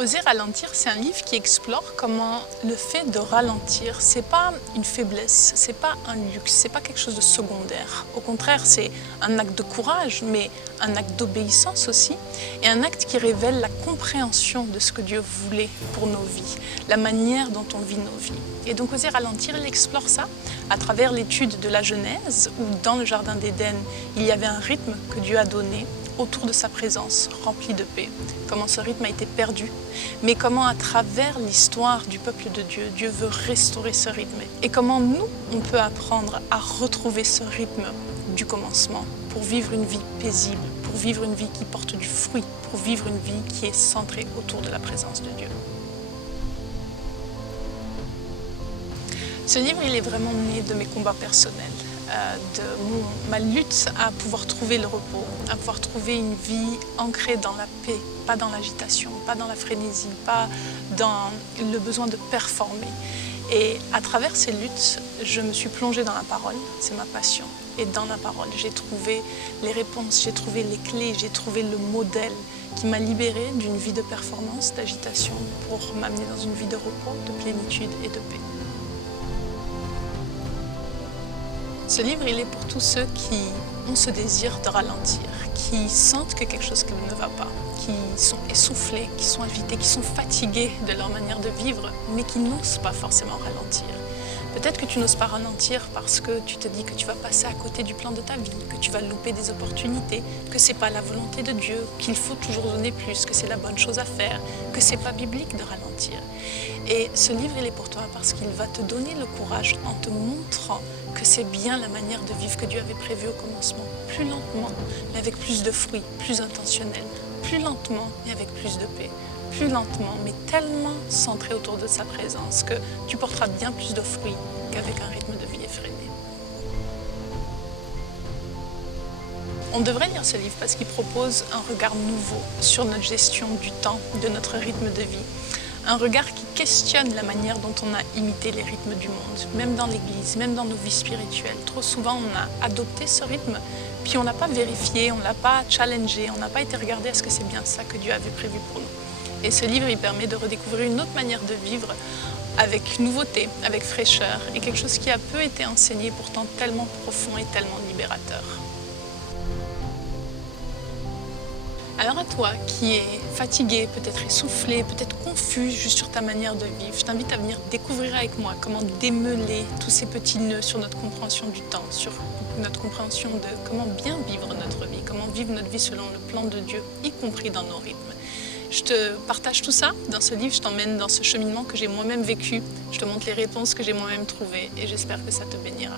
Oser ralentir, c'est un livre qui explore comment le fait de ralentir, c'est pas une faiblesse, c'est pas un luxe, c'est pas quelque chose de secondaire. Au contraire, c'est un acte de courage, mais un acte d'obéissance aussi, et un acte qui révèle la compréhension de ce que Dieu voulait pour nos vies, la manière dont on vit nos vies. Et donc Oser ralentir, il explore ça à travers l'étude de la Genèse, où dans le Jardin d'Éden, il y avait un rythme que Dieu a donné autour de sa présence, remplie de paix. Comment ce rythme a été perdu, mais comment à travers l'histoire du peuple de Dieu, Dieu veut restaurer ce rythme. Et comment nous, on peut apprendre à retrouver ce rythme du commencement pour vivre une vie paisible, pour vivre une vie qui porte du fruit, pour vivre une vie qui est centrée autour de la présence de Dieu. Ce livre, il est vraiment né de mes combats personnels, ma lutte à pouvoir trouver le repos, à pouvoir trouver une vie ancrée dans la paix, pas dans l'agitation, pas dans la frénésie, pas dans le besoin de performer. Et à travers ces luttes, je me suis plongée dans la parole, c'est ma passion. Et dans la parole, j'ai trouvé les réponses, j'ai trouvé les clés, j'ai trouvé le modèle qui m'a libérée d'une vie de performance, d'agitation, pour m'amener dans une vie de repos, de plénitude et de paix. Ce livre, il est pour tous ceux qui ont ce désir de ralentir, qui sentent que quelque chose ne va pas, qui sont essoufflés, qui sont agités, qui sont fatigués de leur manière de vivre, mais qui n'osent pas forcément ralentir. Peut-être que tu n'oses pas ralentir parce que tu te dis que tu vas passer à côté du plan de ta vie, que tu vas louper des opportunités, que ce n'est pas la volonté de Dieu, qu'il faut toujours donner plus, que c'est la bonne chose à faire, que ce n'est pas biblique de ralentir. Et ce livre, il est pour toi parce qu'il va te donner le courage en te montrant que c'est bien la manière de vivre que Dieu avait prévue au commencement, plus lentement, mais avec plus de fruits, plus intentionnel, plus lentement, mais avec plus de paix. Plus lentement, mais tellement centré autour de sa présence que tu porteras bien plus de fruits qu'avec un rythme de vie effréné. On devrait lire ce livre parce qu'il propose un regard nouveau sur notre gestion du temps, de notre rythme de vie. Un regard qui questionne la manière dont on a imité les rythmes du monde, même dans l'Église, même dans nos vies spirituelles. Trop souvent, on a adopté ce rythme, puis on ne l'a pas vérifié, on ne l'a pas challengé, on n'a pas été regarder est-ce que c'est bien ça que Dieu avait prévu pour nous. Et ce livre, il permet de redécouvrir une autre manière de vivre avec nouveauté, avec fraîcheur, et quelque chose qui a peu été enseigné, pourtant tellement profond et tellement libérateur. Alors à toi qui es fatigué, peut-être essoufflé, peut-être confus juste sur ta manière de vivre, je t'invite à venir découvrir avec moi comment démêler tous ces petits nœuds sur notre compréhension du temps, sur notre compréhension de comment bien vivre notre vie, comment vivre notre vie selon le plan de Dieu, y compris dans nos rythmes. Je te partage tout ça dans ce livre, je t'emmène dans ce cheminement que j'ai moi-même vécu, je te montre les réponses que j'ai moi-même trouvées et j'espère que ça te bénira.